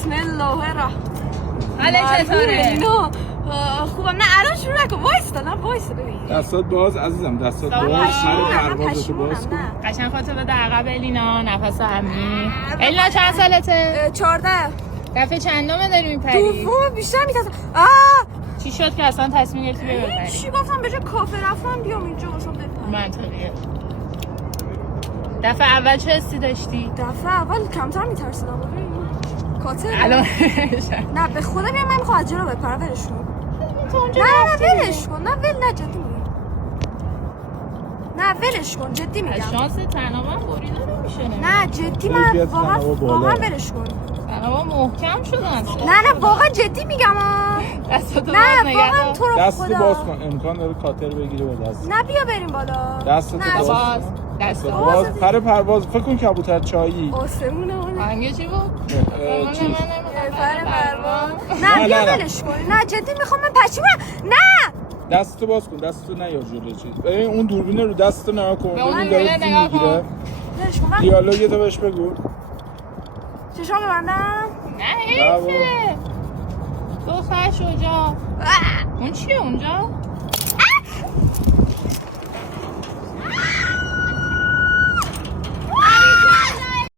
بسم الله الرحمن حالت چطوره؟ نه خوبم. نه الان شروع نکن، وایستا. نه وایستا ببین دستات باز عزیزم، دستات باز. سر پروازتو باز کن. قشنگ خودتو بده عقب الینا، نفس عمیق. الینا چند سالته؟ 14. دفعه چندمه داری میپری؟ دوم بیشتر میترسم. چی شد که اصلا تصمیم گرفتی ببری؟ چی گفتم به جای کافه رفتم بیام اینجا واسه بپرم. منطقیه. دفعه اول چه حسی داشتی؟ دفعه اول کمتر میترسیدم. کاتر الان نه به خدا بیام، من میخوام از جلو بپرم. ولش کن. تو اونجا نه ولش کن. نه جدی میگم. نه ولش کن، جدی میگم. شانس تنابم بریده نمیشه. نه جدی من واقعا ولش کن. تنابم محکم شدن. نه واقعا جدی میگم. دستاتو نه واقعا تو رو دست خدا باز کن، امکان داره کاتر بگیره با دست. نه بیا بریم بالا. دستتو باز. دست باز. پر پرواز. فکر کن کبوتر چایی. آسمونه اون. آهنگ چی بود؟ چیز. پر پرواز. نه بیا ولش کن. نه جدی میخوام من پشیمونم. نه دستتو باز کن، دستتو نیار جلوی چیز. ببین اون دوربین رو دستتو نگاه کن. به اون ببین داره دوربین نگاه میگیره. ولش کن. دیالوگتو بهش بگو. چشام ببندم. نه حیفه. دختر شجاع. اون چیه اونجا؟